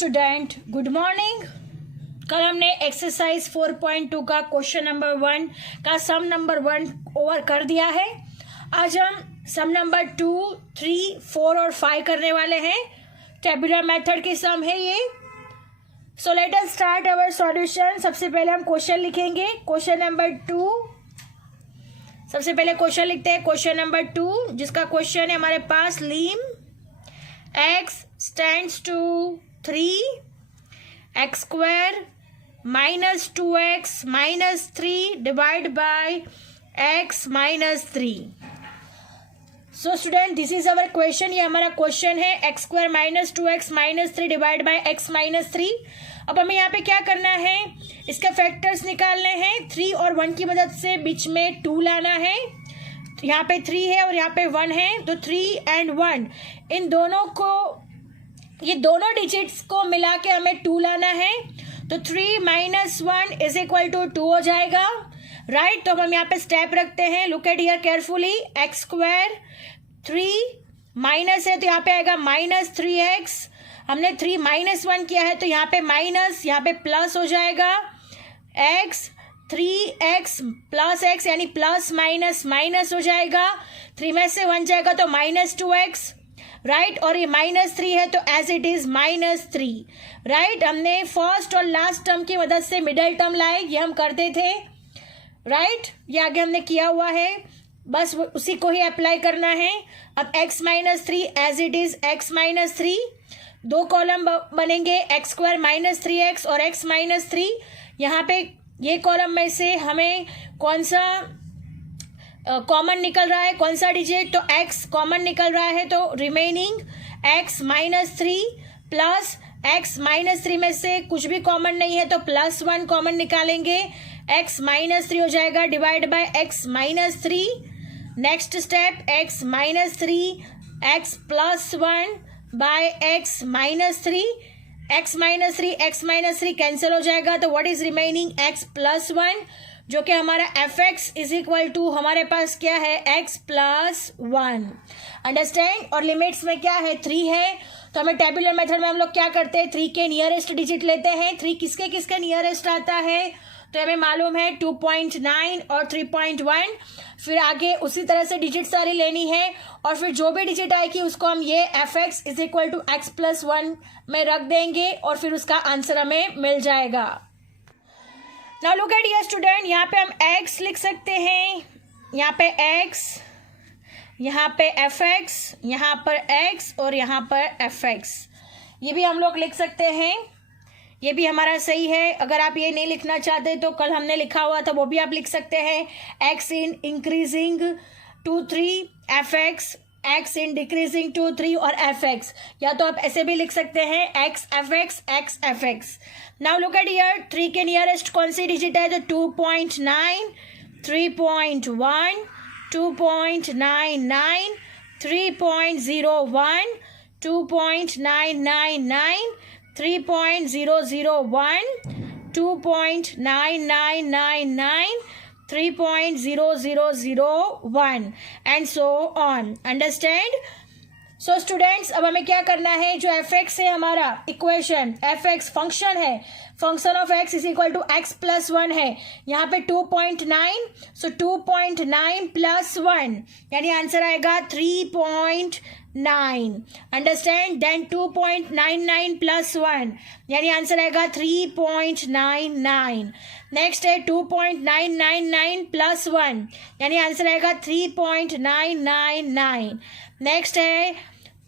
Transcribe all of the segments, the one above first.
Student, good morning. कल हमने exercise 4.2 का क्वेश्चन नंबर 1 का सम नंबर 1 ओवर कर दिया है। आज हम सम नंबर 2, 3, 4 और 5 करने वाले हैं। टेबुलर मेथड के सम है ये। So let us start our solution. सबसे पहले हम क्वेश्चन लिखेंगे। क्वेश्चन नंबर 2, सबसे पहले क्वेश्चन लिखते हैं। क्वेश्चन नंबर 2 जिसका क्वेश्चन है हमारे पास, लीम x stands to 3 x square minus 2x minus 3 divided by x minus 3. So student, this is our question। ये हमारा क्वेश्चन है। x square minus 2x minus 3 divided by x minus 3। अब हमें यहाँ पे क्या करना है, इसके फैक्टर्स निकालने हैं। 3 और 1 की मदद से बीच में 2 लाना है। यहाँ पे 3 है और यहाँ पे 1 है, तो 3 and 1 इन दोनों को, ये दोनों डिजिट्स को मिला के हमें 2 लाना है। तो 3 minus 1 इज इक्वल टू 2 हो जाएगा, राइट। तो अब हम यहाँ पे स्टेप रखते हैं। Look at here carefully. X square 3 minus है तो यहाँ पे आएगा माइनस 3x। हमने 3 minus 1 किया है तो यहाँ पे माइनस, यहाँ पे प्लस हो जाएगा। x 3x प्लस x यानी प्लस माइनस माइनस हो जाएगा। 3 में से 1 जाएगा तो माइनस 2x, राइट। और ये माइनस 3 है तो as it is minus 3, right. हमने फर्स्ट और लास्ट टर्म की मदद से मिडल टर्म लाए, ये हम करते थे, राइट। ये आगे हमने किया हुआ है, बस उसी को ही अप्लाई करना है। अब x minus 3 as it is x minus 3, दो कॉलम बनेंगे, एक्स स्क्वायर माइनस 3x और x माइनस 3। यहाँ पे ये कॉलम में से हमें कौन सा कॉमन निकल रहा है, कौन सा डिजिट, तो x कॉमन निकल रहा है, तो remaining x minus 3 plus x minus 3 में से कुछ भी कॉमन नहीं है तो प्लस 1 कॉमन निकालेंगे। x माइनस 3 हो जाएगा divide by x minus 3। Next step, x minus 3 x plus 1 by x minus 3। x minus 3 cancel हो जाएगा, तो what is remaining, x plus 1, जो कि हमारा fx इज इक्वल टू हमारे पास क्या है, x प्लस 1। अंडरस्टैंड। और लिमिट्स में क्या है, 3 है, तो हमें टेबुलर मेथड में हम लोग क्या करते हैं, 3 के नियरेस्ट डिजिट लेते हैं। 3 किसके किसके नियरेस्ट आता है, तो हमें मालूम है 2.9 और 3.1। फिर आगे उसी तरह से डिजिट सारी लेनी है और फिर जो भी डिजिट आएगी उसको हम ये fx is equal to x plus 1 में रख देंगे और फिर उसका आंसर हमें मिल जाएगा। Now look at here student, यहाँ पे हम x लिख सकते हैं, यहाँ पे x, यहाँ पे fx, यहाँ पर x और यहाँ पर fx, ये भी हम लोग लिख सकते हैं। ये भी हमारा सही है। अगर आप ये नहीं लिखना चाहते तो कल हमने लिखा हुआ था वो भी आप लिख सकते हैं। x in increasing to 3 fx, x in decreasing to 3 और fx, या तो आप ऐसे भी लिख सकते हैं x fx x fx। Now look at here, 3 के नियरेस्ट कौन सी डिजिट है, तो 2.9, 3.1, 2.99, 3.01, 2.999, 3.001, 2.9999, 3.0001 and so on। Understand. So students, अब हमें क्या करना है, जो fx है हमारा इक्वेशन, fx फंक्शन है, function of x is equal to x plus 1 है। यहाँ पे 2.9, सो 2.9 प्लस 1 यानी आंसर आएगा 3.9। अंडरस्टैंड। देन 2.99 प्लस 1 यानी आंसर आएगा 3.99। नेक्स्ट है 2.999 प्लस 1 यानी आंसर आएगा 3.999। नेक्स्ट है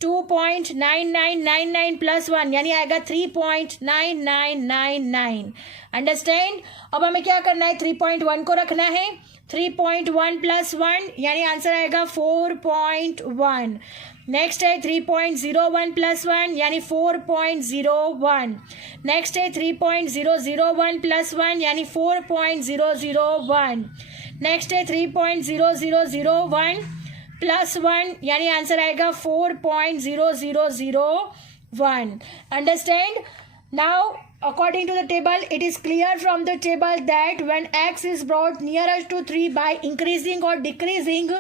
2.9999 प्लस 1 यानी आएगा 3.9999। अंडरस्टैंड। अब हमें क्या करना है, 3.1 को रखना है। 3.1 प्लस 1 यानी आंसर आएगा 4.1। नेक्स्ट है 3.01 प्लस 1 यानी 4.01। नेक्स्ट है 3.001 प्लस 1 यानी 4.001। नेक्स्ट है 3.0001 प्लस 1 यानी आंसर आएगा 4.0001। Understand. Now according to the table, it is clear from the table that when x is brought nearer to 3 by increasing or decreasing,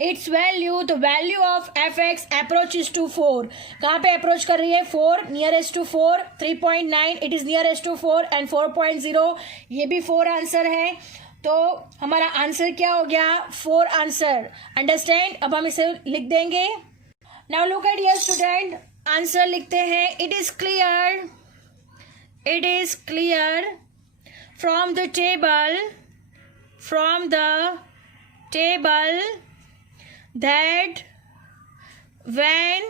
its value, the value of F X approaches to 4. कहाँ पे approach कर रही है? 4, nearest to 4. 3.9 it is nearest to 4 and 4.0 ये भी 4 answer है. तो हमारा आंसर क्या हो गया? 4 आंसर. अंडरस्टैंड? अब हम इसे लिख देंगे. Now look at dear student, answer लिखते हैं. It is clear from the table that when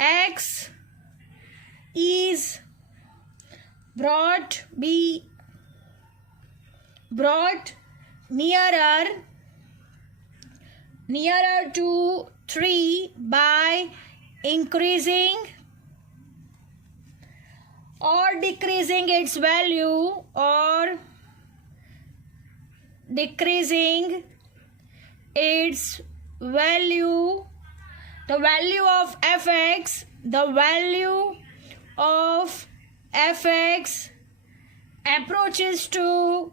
x is brought nearer to 3 by increasing or decreasing its value, the value of fx approaches to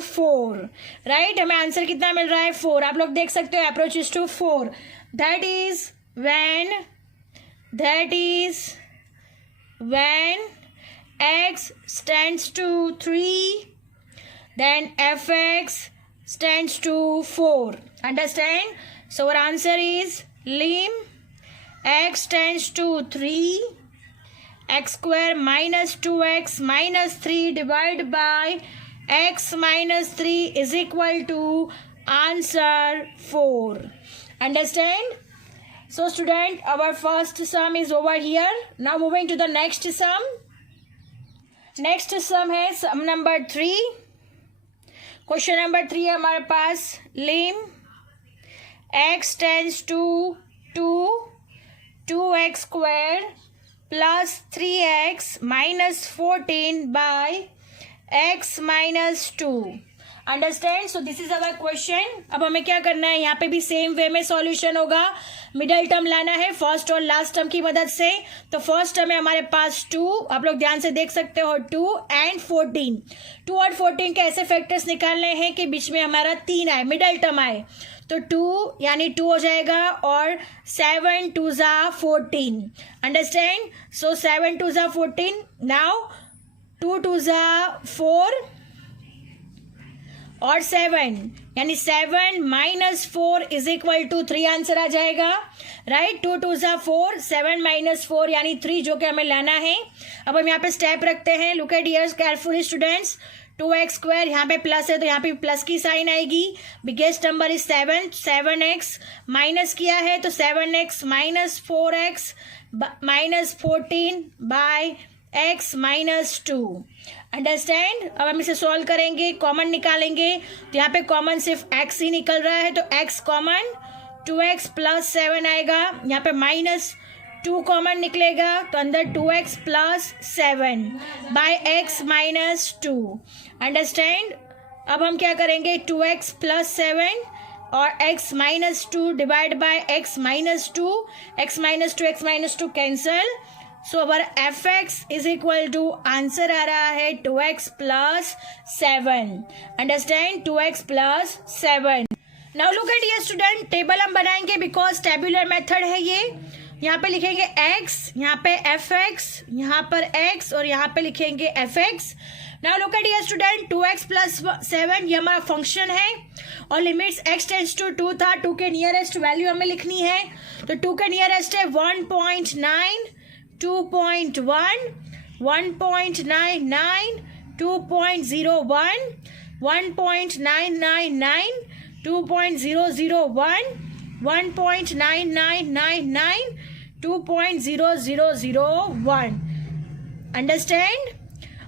4. Right? हमें answer कितना मिल रहा है? 4. आप लोग देख सकते हो approaches to 4. That is when x stands to 3, then fx stands to 4. Understand? So our answer is lim x stands to 3, x square minus 2x minus 3 divided by x minus 3 is equal to answer 4. Understand? So student, our first sum is over here. Now moving to the next sum. Next sum है sum number 3. Question number 3 है हमारे पास. lim x tends to 2x square plus 3x minus 14 by x minus 2. Understand? So this is our question. अब हमें क्या करना है? यहाँ पे भी सेम वे में सॉल्यूशन होगा. मिडल टर्म लाना है फर्स्ट और लास्ट टर्म की मदद से. तो फर्स्ट टर्म है हमारे पास 2, आप लोग ध्यान से देख सकते हो, 2 एंड 14. 2 और 14 के ऐसे फैक्टर्स निकालने हैं कि बीच में हमारा 3 आए, मिडल टर्म आए. तो 2 यानी 2 हो जाएगा और 7 2 ज़ा 14. अंडरस्टैंड? सो 7 2 ज़ा 14. नाउ 2 2 ज़ा 4 और 7 यानी 7 minus 4 is equal to 3 answer आ जाएगा. राइट? 2 2 ज़ा 4, 7 माइनस 4 यानी 3 जो कि हमें लाना है. अब हम यहाँ पे स्टेप रखते हैं. Look at here carefully students. 2x square यहाँ पे प्लस है तो यहाँ पे प्लस की साइन आएगी. Biggest number is 7. 7x minus किया है तो 7x minus 4x minus 14 by x minus 2. Understand? अब हम इसे सॉल्व करेंगे, कॉमन निकालेंगे. तो यहाँ पे कॉमन सिर्फ x ही निकल रहा है तो x कॉमन, 2x प्लस 7 आएगा. यहाँ पे माइनस 2 कॉमन निकलेगा तो अंदर 2x plus 7 by x minus 2. Understand? अब हम क्या करेंगे? 2x प्लस 7 और x minus 2 divide by x minus 2. x minus 2 cancel. So our F X is equal to answer आ रहा है 2x plus 7. Understand? 2x plus 7. Now look at ये student, table हम बनाएंगे बिकॉज टेबुलर मेथड है ये. यहाँ पे लिखेंगे x, यहाँ पे एफ एक्स, यहाँ पर x और यहाँ पे लिखेंगे F x. Now look at ये स्टूडेंट, 2x प्लस 7 ये हमारा फंक्शन है और लिमिट्स x टेंड्स टू 2 था. 2 के नियरेस्ट वैल्यू हमें लिखनी है. तो 2 के नियरेस्ट है 1.9, 2.1, 1.99, 2.01, 1.999, 2.001, 1.9999, 2.0001. अंडरस्टैंड?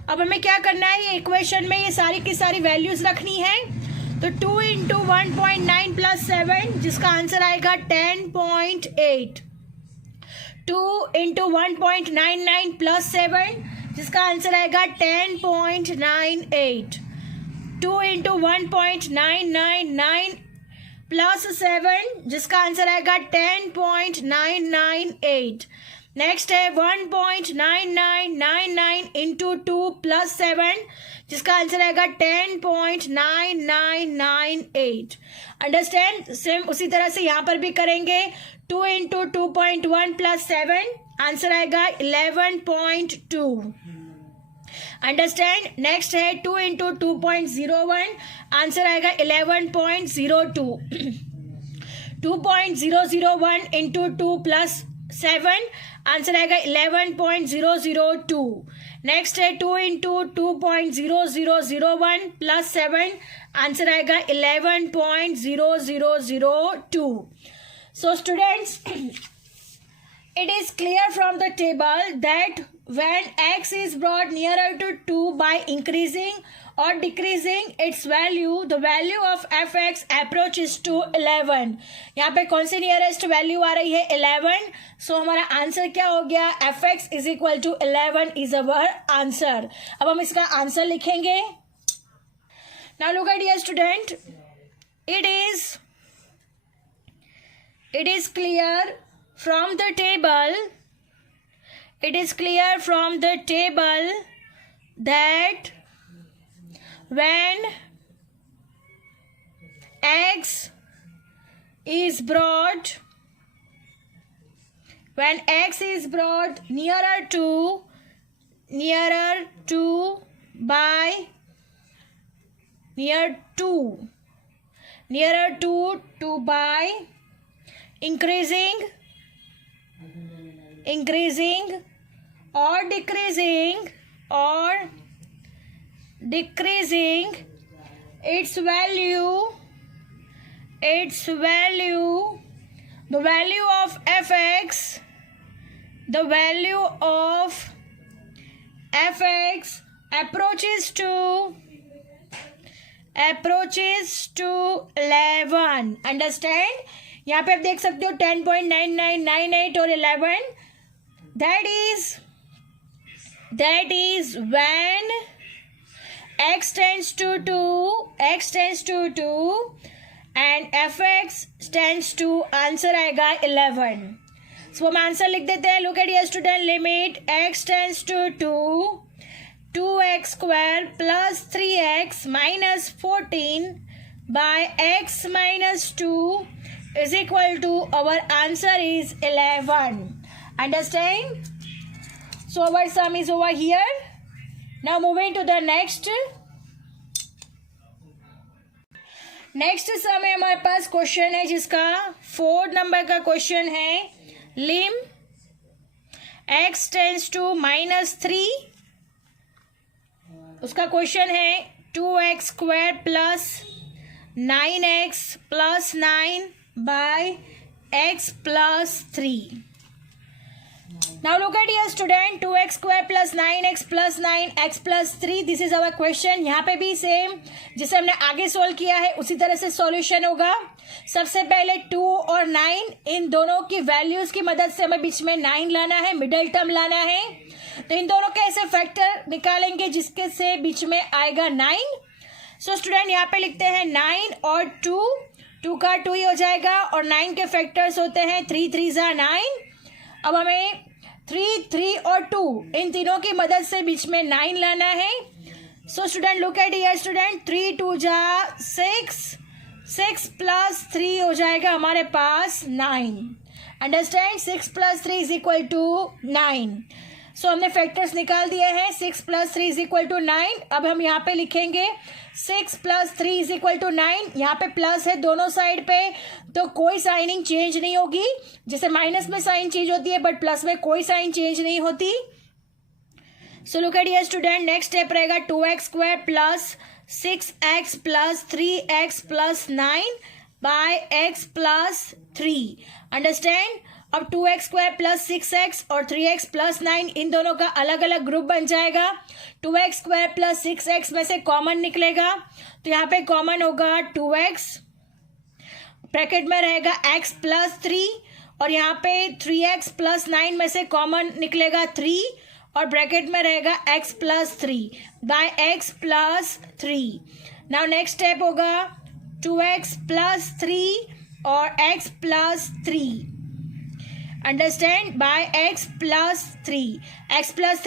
अब हमें क्या करना है? ये इक्वेशन में ये सारी की सारी वैल्यूज रखनी है. तो 2 इंटू 1.9 प्लस 7 जिसका आंसर आएगा 10.8. 2 इंटू 1.99 प्लस 7 जिसका आंसर आएगा 10.98. 2 इंटू 1.999 प्लस 7 जिसका आंसर आएगा 10.998. नेक्स्ट है 1.9999 इंटू 2 प्लस 7 जिसका आंसर आएगा 10.9998। अंडरस्टैंड। सेम उसी तरह से यहाँ पर भी करेंगे। 2 इंटू 2.1 प्लस 7, आंसर आएगा 11.2। अंडरस्टैंड। नेक्स्ट है 2 इंटू 2.01, आंसर आएगा 11.02। 2.001 इंटू 2 प्लस 7, आंसर आएगा 11.002। नेक्स्ट है 2 इंटू 2.0001 प्लस 7, आंसर आएगा 11.0002। So students, it is clear from the table that when x is brought nearer to 2 by increasing or decreasing its value, the value of fx approaches to 11। यहाँ पे कौन सी nearest value आ रही है? 11। सो हमारा answer क्या हो गया? fx is equal to 11 is our answer. अब हम इसका आंसर लिखेंगे। Now look at dear student, it is clear from the table, that when x is brought nearer to by increasing or decreasing its value, the value of fx approaches to 11। Understand. यहाँ पे आप देख सकते हो 10.9998 और 11। That is when x tends to 2 and fx tends to, answer आएगा 11। So हम answer लिख देते हैं। Look at your student, limit x tends to 2x square plus 3x minus 14 by x minus 2 is equal to, our answer is 11. Understand? So our sum is over here. Now moving to the next सम है हमारे पास question है जिसका 4 number का question है। लिम x tends to -3, उसका question है 2x square plus 9x plus 9 by x plus 3। Now look at here student, 2x square plus 9x plus 9x plus 3, this is our question। यहाँ पे भी same जिसे हमने आगे सोल्व किया है उसी तरह से सॉल्यूशन होगा। सबसे पहले 2 और 9, इन दोनों की वैल्यूज की मदद से हमें बीच में 9 लाना है, मिडिल टर्म लाना है। तो इन दोनों के ऐसे फैक्टर निकालेंगे जिसके से बीच में आएगा 9। सो स्टूडेंट यहाँ पे लिखते हैं 9 और 2 का 2 ही हो जाएगा और 9 के फैक्टर्स होते हैं 3 3 जा 9। अब हमें 3 3 और 2 इन तीनों की मदद से बीच में 9 लाना है। So student look at here student, 3 2 जा 6 प्लस 3 हो जाएगा हमारे पास 9। Understand? 6 plus 3 is equal to 9। So हमने फैक्टर्स निकाल दिए हैं। 6 प्लस 3 इज इक्वल टू 9। अब हम यहाँ पे लिखेंगे 6 प्लस 3 इज इक्वल टू 9। यहाँ पे प्लस है दोनों साइड पे तो कोई साइनिंग चेंज नहीं होगी। जैसे माइनस में साइन चेंज होती है बट प्लस में कोई साइन चेंज नहीं होती। So look at here student, next step रहेगा 2x square plus 6x plus 3x plus 9 by x plus 3। Understand? अब 2x स्क्वायर प्लस 6x और 3x प्लस 9 इन दोनों का अलग अलग ग्रुप बन जाएगा। 2x स्क्वायर प्लस 6x में से कॉमन निकलेगा तो यहाँ पे कॉमन होगा 2x, ब्रैकेट में रहेगा x प्लस 3 और यहाँ पे 3x प्लस 9 में से कॉमन निकलेगा 3 और ब्रैकेट में रहेगा x plus 3 by x plus 3। Now next step होगा 2x प्लस 3 और x plus 3। Understand, by x plus 3. x plus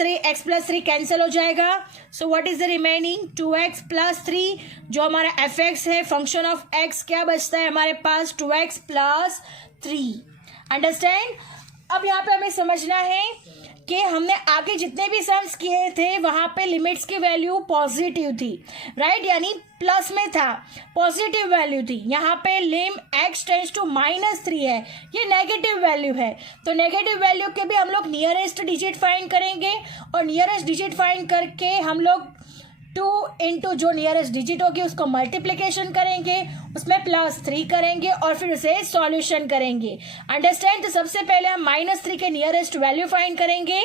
three cancel हो जाएगा. So what is the remaining 2x plus 3. जो हमारा fx है फंक्शन ऑफ x, क्या बचता है हमारे पास 2x प्लस 3. अंडरस्टैंड. अब यहाँ पे हमें समझना है कि हमने आगे जितने भी सम्स किए थे वहां पे लिमिट्स की वैल्यू पॉजिटिव थी, राइट, यानी प्लस में था, पॉजिटिव वैल्यू थी. यहाँ पे लिम x टेंड्स टू -3 है, ये नेगेटिव वैल्यू है. तो नेगेटिव वैल्यू के भी हम लोग नियरेस्ट डिजिट फाइंड करेंगे और नियरेस्ट डिजिट फाइंड करके हम लोग 2 इंटू जो नियरेस्ट डिजिट होगी उसको मल्टीप्लिकेशन करेंगे, उसमें +3 करेंगे और फिर उसे सॉल्यूशन करेंगे. अंडरस्टैंड. तो सबसे पहले हम -3 के नियरेस्ट वैल्यू फाइंड करेंगे.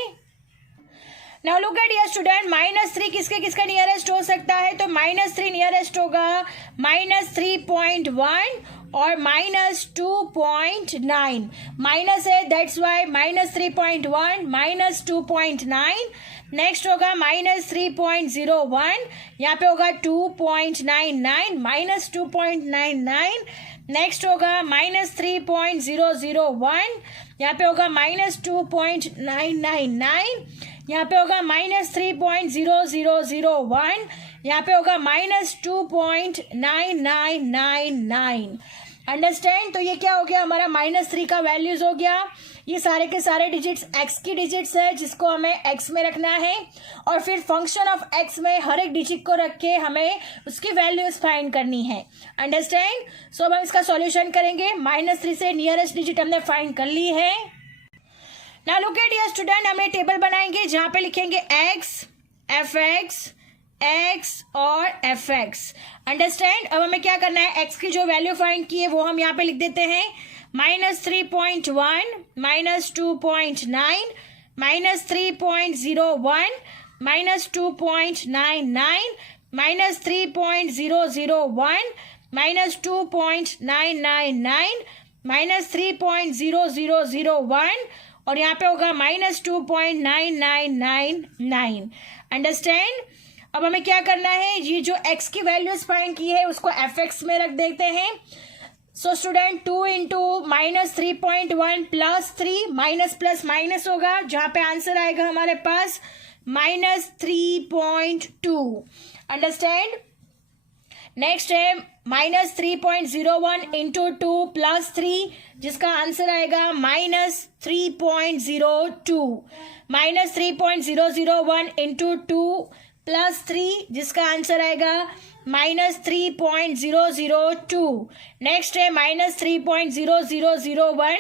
Now look at dear student, -3 किसके किसका नियरेस्ट हो सकता है. तो -3 नियरेस्ट होगा -3.1 और -2.9. माइनस है दैट्स वाई -3.1 -2.9. नेक्स्ट होगा -3.01, यहाँ पे होगा 2.99 -2.99. नेक्स्ट होगा -3.001, यहाँ पे होगा -2.999. यहाँ पे होगा -3.0001, यहाँ पे होगा -2.9999. अंडरस्टैंड. तो ये क्या हो गया हमारा -3 का वैल्यूज हो गया. ये सारे के सारे डिजिट्स x की डिजिट्स है जिसको हमें x में रखना है और फिर फंक्शन ऑफ x में हर एक डिजिट को रख के हमें उसकी वैल्यूज फाइंड करनी है. अंडरस्टैंड. सो अब हम इसका सॉल्यूशन करेंगे. -3 से नियरेस्ट डिजिट हमने फाइंड कर ली है. Now look at dear student, हमें टेबल बनाएंगे जहां पे लिखेंगे x, fx, x और fx. अंडरस्टैंड. अब हमें क्या करना है, x की जो वैल्यू फाइंड की है वो हम यहाँ पे लिख देते हैं. -3.1 -2.9 -3.01 -2.99 -3.001 -2.999 -3.0001 और यहाँ पे होगा -2.9999. अंडरस्टैंड. अब हमें क्या करना है, ये जो x की वैल्यूज फाइंड की है उसको fx में रख देते हैं. So student 2 into -3.1 plus 3 minus plus minus होगा जहां पे आंसर आएगा हमारे पास -3.2. अंडरस्टैंड. नेक्स्ट है -3.01 इंटू 2 प्लस 3 जिसका आंसर आएगा -3.02. -3.001 इंटू 2 प्लस 3 जिसका आंसर आएगा -3.002. नेक्स्ट है -3.0001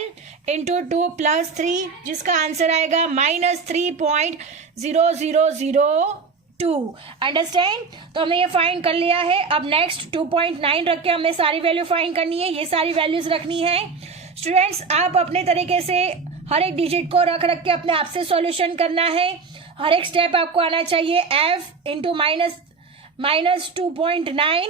इंटू 2 प्लस 3 जिसका आंसर आएगा -3.0002. अंडरस्टैंड. तो हमने ये फाइंड कर लिया है. अब नेक्स्ट 2.9 रख के हमें सारी वैल्यू फाइंड करनी है. ये सारी वैल्यूज रखनी है. स्टूडेंट्स आप अपने तरीके से हर एक डिजिट को रख के अपने आप से सॉल्यूशन करना है. हर एक स्टेप आपको आना चाहिए. f इंटू -2.9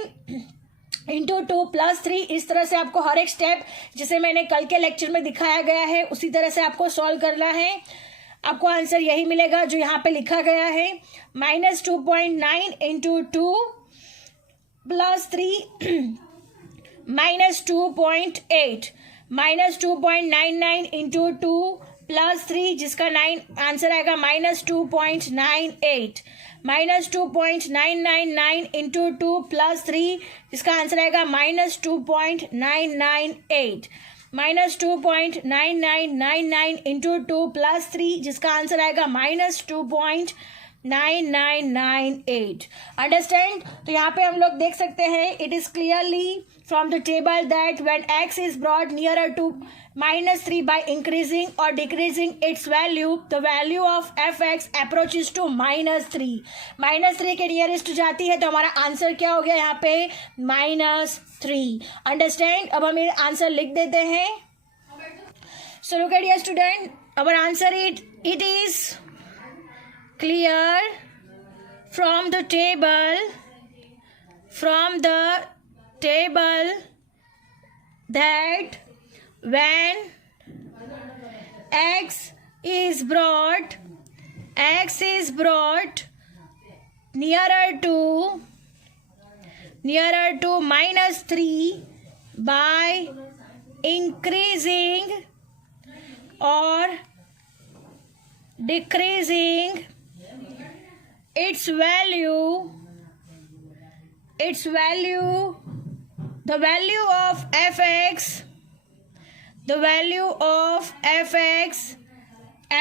इंटू 2 प्लस 3, इस तरह से आपको हर एक स्टेप जिसे मैंने कल के लेक्चर में दिखाया गया है उसी तरह से आपको सॉल्व करना है. आपको आंसर यही मिलेगा जो यहाँ पे लिखा गया है. -2.9 इंटू 2 प्लस 3 -2.8 -2.99 इंटू 2 प्लस 3 जिसका आंसर आएगा -2.98 -2.999 इंटू 2 प्लस 3 जिसका आंसर आएगा -2.998 -2.9999 इंटू 2 प्लस 3 जिसका आंसर आएगा -2.9998. अंडरस्टैंड. तो यहाँ पे हम लोग देख सकते हैं it is clearly from the table that when x is brought nearer to -3 by increasing or decreasing its value, the value of fx approaches to -3. -3 के नियरेस्ट जाती है तो हमारा आंसर क्या हो गया यहाँ पे -3. अंडरस्टैंड. अब हम ये आंसर लिख देते हैं. So look at dear student, our answer it is clear from the table that when x is brought nearer to -3 by increasing or decreasing its value, the value of fx,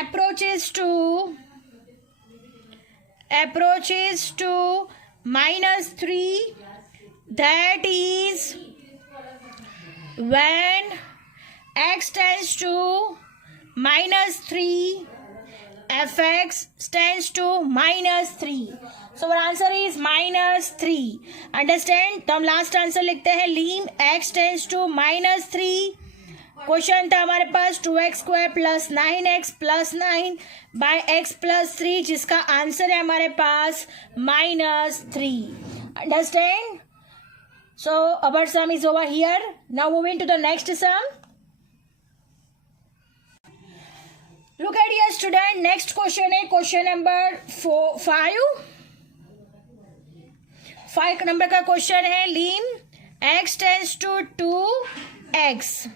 approaches to -3, that is when x tends to -3, fx tends to -3. So our answer is -3. Understand? तो हम last answer लिखते हैं लीम x tends to -3. Question था हमारे पास 2x² + 9x + 9 by x + 3, जिसका answer है हमारे पास -3. Understand? So our sum is over here. Now moving to the next sum. Look at here student, next question है क्वेश्चन नंबर 5 नंबर का question है लीम x tends to 2x.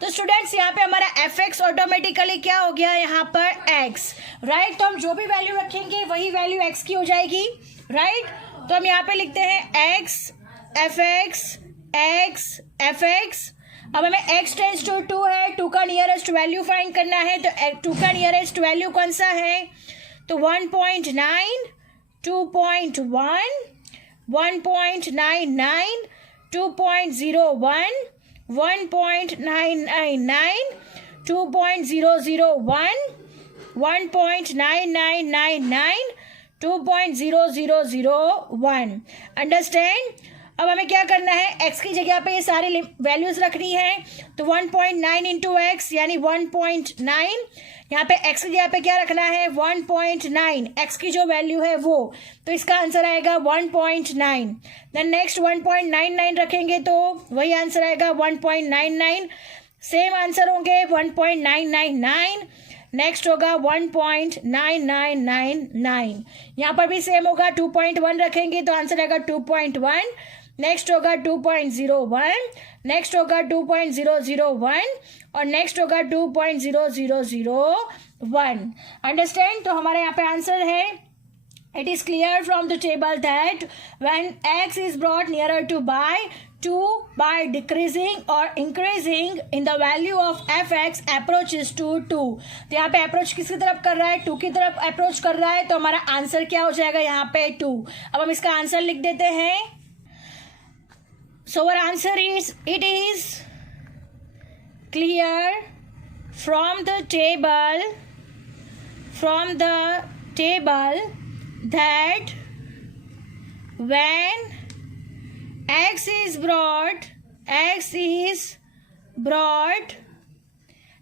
तो students यहाँ पे हमारा fx ऑटोमेटिकली क्या हो गया यहाँ पर x, राइट. तो हम जो भी वैल्यू रखेंगे वही वैल्यू x की हो जाएगी, राइट. तो हम यहाँ पे लिखते हैं x fx. अब हमें x टेंस टू 2 है, 2 का नियरेस्ट वैल्यू फाइंड करना है. तो 2 का नियरेस्ट वैल्यू कौन सा है? तो 1.9, 2.1, 1.99, 2.01, 1.999, 2.001, 1.9999, 2.0001. अंडरस्टैंड? अब हमें क्या करना है, x की जगह पे ये सारी वैल्यूज रखनी है. तो 1.9 इंटू एक्स यानी 1.9. यहाँ पे x की जगह पे क्या रखना है? 1.9. x की जो वैल्यू है वो, तो इसका आंसर आएगा 1.9. देन नेक्स्ट 1.99 रखेंगे तो वही आंसर आएगा 1.99. सेम आंसर होंगे 1.999. नेक्स्ट होगा 1.9999. यहाँ पर भी सेम होगा. 2.1 रखेंगे तो आंसर आएगा 2.1. नेक्स्ट होगा 2.01, नेक्स्ट होगा 2.001 और नेक्स्ट होगा 2.0001. अंडरस्टैंड? तो हमारे यहाँ पे आंसर है, it is clear from the table that when x is brought nearer to by 2 by decreasing or increasing in the value of fx approaches to 2. तो यहाँ पे अप्रोच किसकी तरफ कर रहा है? 2 की तरफ अप्रोच कर रहा है. तो हमारा आंसर क्या हो जाएगा यहाँ पे? 2. अब हम इसका आंसर लिख देते हैं. So our answer is, it is clear from the table that when x is brought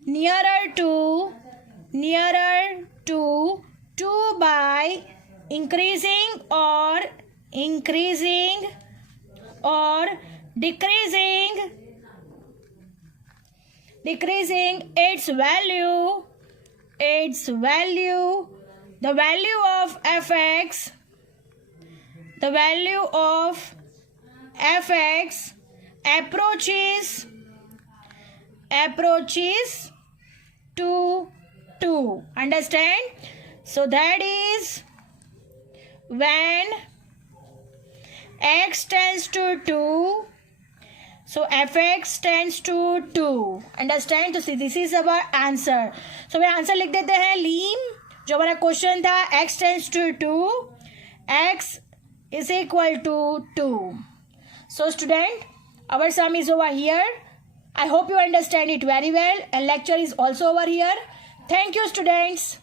nearer to 2 by increasing or decreasing its value, the value of fx approaches to 2. Understand? So that is when x tends to 2, so fx tends to 2. Understand? तो this is our answer. So मैं answer लिख देते हैं. लीम जो हमारा question था, x tends to 2, x is equal to 2. So student, our sum is over here. I hope you understand it very well, and lecture is also over here. Thank you students.